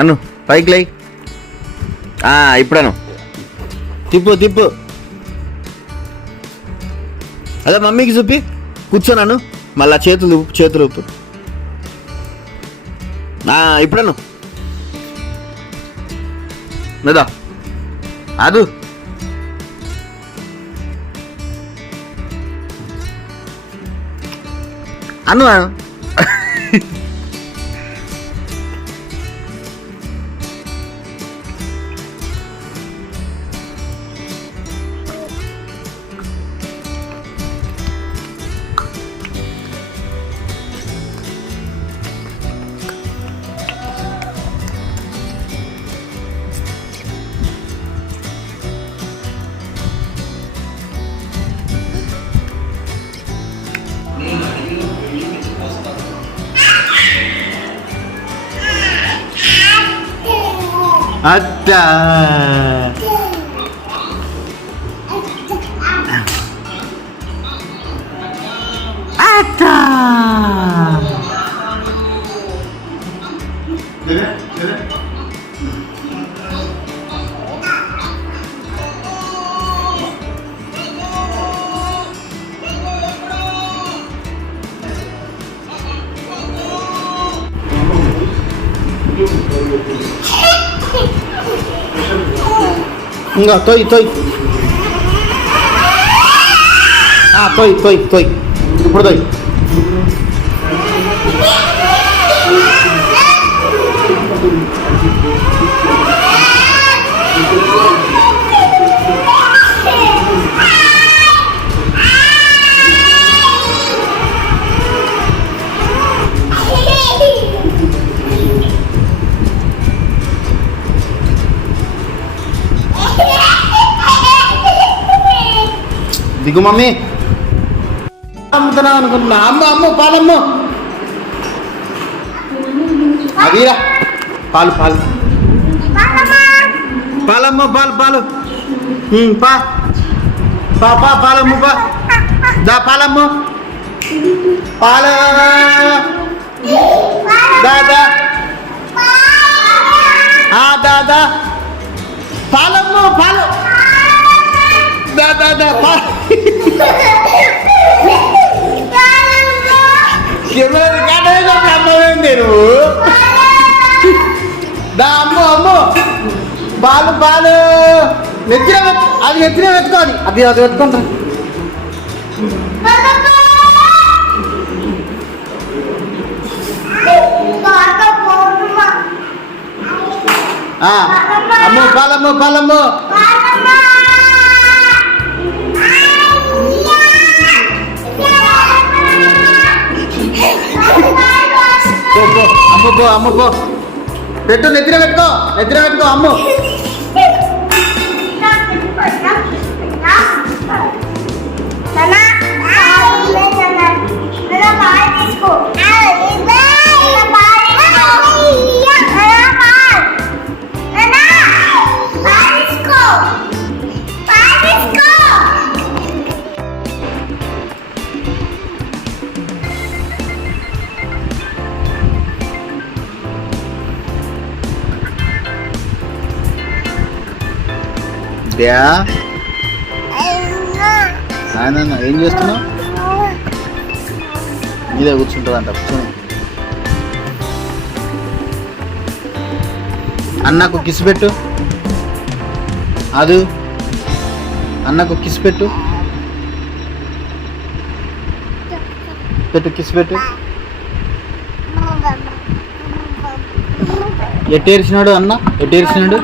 అను పైకి లై. ఇప్పుడను తిప్పు తిప్పు. అదే మమ్మీకి చూపి కూర్చోనాను. మళ్ళా చేతులు ఉప్పు. ఇప్పుడను లేదా అదు అను అట్టా అట్టా ఇంకా తొయ్ తొయ్ తొయ్ తొయ్ తొయ్ ఇప్పుడు తొయ్. దిగు మమ్మీ. అమ్ముతున్నావు అనుకుంటున్నా. అమ్మ పాలమ్మ. అదిరా పాలు పాలమ్మ పాలు పాలమ్మ దా పాలమ్మ పాల దాదా దాదా పాలమ్మ పాలు దాదా నువ్వు దా అమ్మ పాలు నెత్తిన అది నెత్తిన పెట్టుకోవాలి. అది పెట్టుకుంటా. అమ్మ పాలమ్మ అమ్మ పెట్టు. నెత్తిన పెట్టుకో అమ్మ. ఏం చేస్తున్నావు? ఇదే కూర్చుంటుందంట. అన్నకు కిస్ పెట్టు. అది అన్నకు కిస్ పెట్టు. కిస్ పెట్టు. ఎట్టేర్చినాడు అన్న? ఎట్టేర్చినాడు?